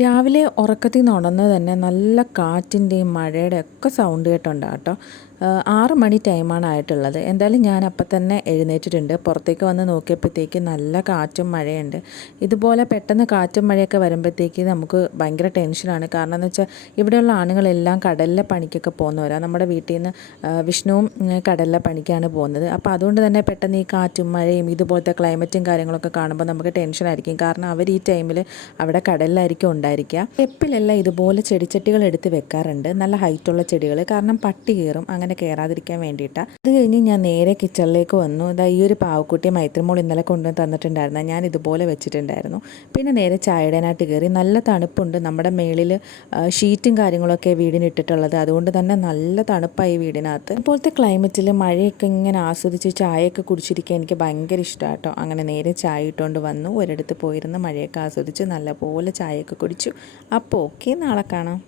രാവിലെ ഉറക്കത്തിൽ നിന്ന് ഉണർന്നത് തന്നെ നല്ല കാറ്റിൻ്റെയും മഴയുടെ ഒക്കെ സൗണ്ട് കേട്ടുണ്ടാകും കേട്ടോ. 6 മണി ടൈമാണ് ആയിട്ടുള്ളത്. എന്തായാലും ഞാൻ അപ്പം തന്നെ എഴുന്നേറ്റിട്ടുണ്ട്. പുറത്തേക്ക് വന്ന് നോക്കിയപ്പോഴത്തേക്ക് നല്ല കാറ്റും മഴയുണ്ട്. ഇതുപോലെ പെട്ടെന്ന് കാറ്റും മഴയൊക്കെ വരുമ്പോഴത്തേക്ക് നമുക്ക് ഭയങ്കര ടെൻഷനാണ്. കാരണം എന്ന് വെച്ചാൽ ഇവിടെയുള്ള ആണുങ്ങളെല്ലാം കടലിലെ പണിക്കൊക്കെ പോകുന്നവരാണ്. നമ്മുടെ വീട്ടിൽ നിന്ന് വിഷ്ണുവും കടലിലെ പണിക്കാണ് പോകുന്നത്. അപ്പോൾ അതുകൊണ്ട് തന്നെ പെട്ടെന്ന് ഈ കാറ്റും മഴയും ഇതുപോലത്തെ ക്ലൈമറ്റും കാര്യങ്ങളൊക്കെ കാണുമ്പോൾ നമുക്ക് ടെൻഷനായിരിക്കും. കാരണം അവർ ഈ ടൈമിൽ അവിടെ കടലിലായിരിക്കും ഉണ്ടായിരിക്കുക. എപ്പിലെല്ലാം ഇതുപോലെ ചെടിച്ചട്ടികൾ എടുത്ത് വെക്കാറുണ്ട്, നല്ല ഹൈറ്റുള്ള ചെടികൾ. കാരണം പട്ടി കയറും, അങ്ങനെ കയറാതിരിക്കാൻ വേണ്ടിയിട്ടാണ്. അത് കഴിഞ്ഞ് ഞാൻ നേരെ കിച്ചണിലേക്ക് വന്നു. ഈ ഒരു പാവക്കുട്ടി മൈത്രിമോൾ ഇന്നലെ കൊണ്ടുവന്ന് തന്നിട്ടുണ്ടായിരുന്നു, ഞാൻ ഇതുപോലെ വെച്ചിട്ടുണ്ടായിരുന്നു. പിന്നെ നേരെ ചായയിടാനായിട്ട് കയറി. നല്ല തണുപ്പുണ്ട്. നമ്മുടെ മേളിൽ ഷീറ്റും കാര്യങ്ങളൊക്കെ വീടിന് ഇട്ടിട്ടുള്ളത്, അതുകൊണ്ട് തന്നെ നല്ല തണുപ്പായി വീടിനകത്ത്. ഇപ്പോഴത്തെ ക്ലൈമറ്റിൽ മഴയൊക്കെ ഇങ്ങനെ ആസ്വദിച്ച് ചായയൊക്കെ കുടിച്ചിരിക്കാൻ എനിക്ക് ഭയങ്കര ഇഷ്ടമാണ് കേട്ടോ. അങ്ങനെ നേരെ ചായ ഇട്ടുകൊണ്ട് വന്നു. ഒരിടത്ത് പോയിരുന്ന് മഴയൊക്കെ ആസ്വദിച്ച് നല്ലപോലെ ചായയൊക്കെ കുടിച്ചു. അപ്പോൾ ഓക്കെ, നാളെ കാണാം.